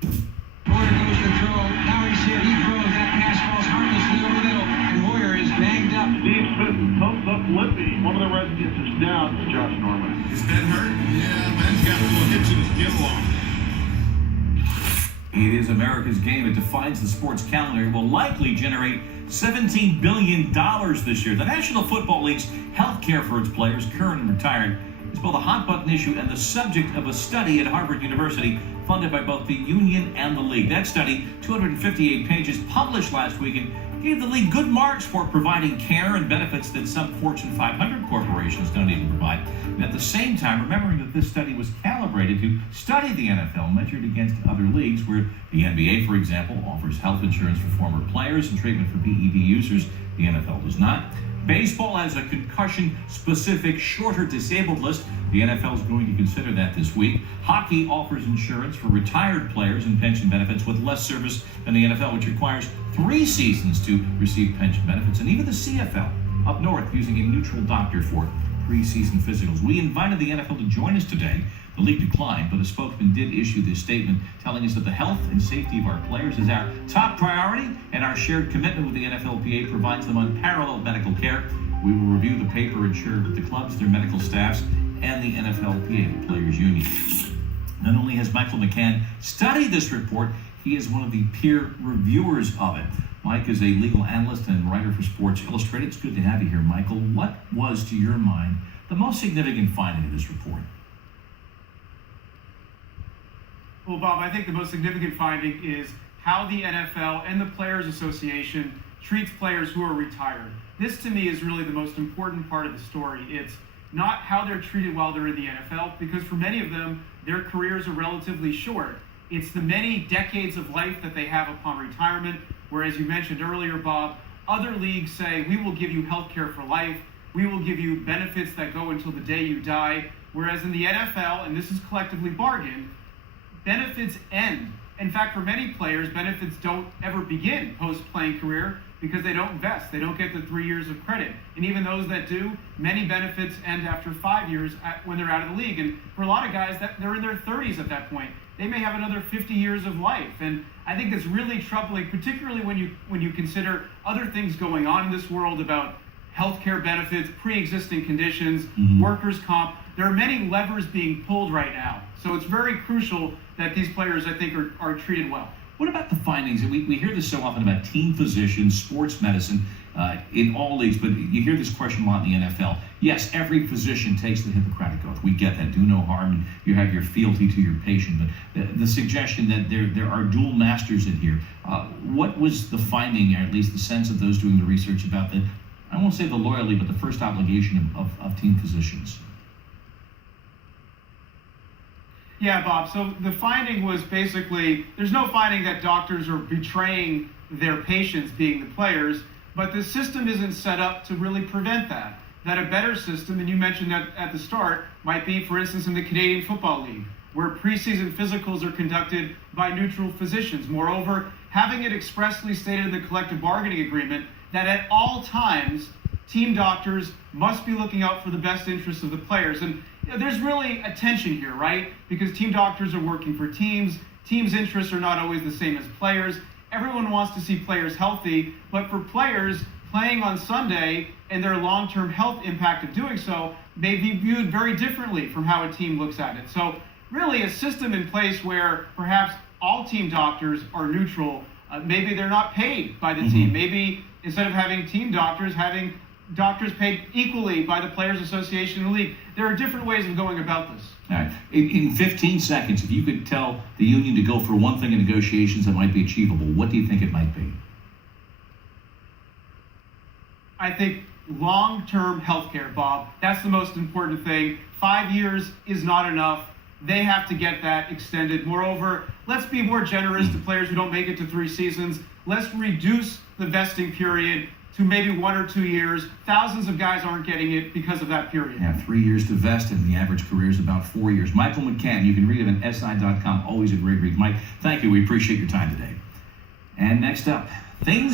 Hoyer goes to throw. Now he's hit. He throws. That pass falls harmlessly over the middle, and Hoyer is banged up. Steve Smith comes up limping. One of the residents is down. It's Josh Norman. Is Ben hurt? Yeah, Ben's got a little hit to his gill off. It is America's game. It defines the sports calendar. It will likely generate $17 billion this year. The National Football League's health care for its players, current and retired, is both a hot-button issue and the subject of a study at Harvard University funded by both the union and the league. That study, 258 pages, published last weekend, gave the league good marks for providing care and benefits that some Fortune 500 corporations don't even provide. And at the same time, remembering that this study was calibrated to study the NFL measured against other leagues, where the NBA, for example, offers health insurance for former players and treatment for PED users. The NFL does not. Baseball has a concussion-specific, shorter disabled list. The NFL is going to consider that this week. Hockey offers insurance for retired players and pension benefits with less service than the NFL, which requires 3 seasons to receive pension benefits. And even the CFL, up north, using a neutral doctor for 3-season physicals. We invited the NFL to join us today. The league declined, but a spokesman did issue this statement telling us that the health and safety of our players is our top priority, and our shared commitment with the NFLPA provides them unparalleled medical care. We will review the paper and share with the clubs, their medical staffs, and the NFLPA, the Players Union. Not only has Michael McCann studied this report, he is one of the peer reviewers of it. Mike is a legal analyst and writer for Sports Illustrated. It's good to have you here, Michael. What was, to your mind, the most significant finding of this report? Well, Bob, I think the most significant finding is how the NFL and the Players Association treats players who are retired. This, to me, is really the most important part of the story. It's not how they're treated while they're in the NFL, because for many of them, their careers are relatively short. It's the many decades of life that they have upon retirement, where, as you mentioned earlier, Bob, other leagues say, we will give you health care for life, we will give you benefits that go until the day you die, whereas in the NFL, and this is collectively bargained, benefits end. In fact, for many players, benefits don't ever begin post-playing career because they don't vest. They don't get the 3 years of credit. And even those that do, many benefits end after 5 years when they're out of the league. And for a lot of guys, they're in their 30s at that point. They may have another 50 years of life. And I think it's really troubling, particularly when you consider other things going on in this world about healthcare benefits, pre-existing conditions, workers' comp. There are many levers being pulled right now. So it's very crucial that these players, I think, are treated well. What about the findings? We hear this so often about team physicians, sports medicine, in all leagues, but you hear this question a lot in the NFL. Yes, every physician takes the Hippocratic Oath. We get that. Do no harm, and you have your fealty to your patient. But the suggestion that there are dual masters in here, what was the finding, or at least the sense of those doing the research about the, I won't say the loyalty, but the first obligation of team physicians? Yeah, Bob. So the finding was basically, there's no finding that doctors are betraying their patients, being the players, but the system isn't set up to really prevent that. That a better system, and you mentioned that at the start, might be, for instance, in the Canadian Football League, where preseason physicals are conducted by neutral physicians. Moreover, having it expressly stated in the collective bargaining agreement that at all times, team doctors must be looking out for the best interests of the players. And there's really a tension here, right? Because team doctors are working for teams. Teams' interests are not always the same as players. Everyone wants to see players healthy, but for players, playing on Sunday and their long-term health impact of doing so may be viewed very differently from how a team looks at it. So really a system in place where perhaps all team doctors are neutral. Maybe they're not paid by the team. Maybe instead of having team doctors, having doctors paid equally by the Players Association and the league. There are different ways of going about this. All right. In 15 seconds, if you could tell the union to go for one thing in negotiations that might be achievable, what do you think it might be? I think long-term health care, Bob. That's the most important thing. 5 years is not enough. They have to get that extended. Moreover, let's be more generous to players who don't make it to 3 seasons. Let's reduce the vesting period to maybe 1 or 2 years. Thousands of guys aren't getting it because of that period. Yeah, 3 years to vest, and the average career is about 4 years. Michael McCann, you can read him at SI.com. Always a great read. Mike, thank you. We appreciate your time today. And next up, things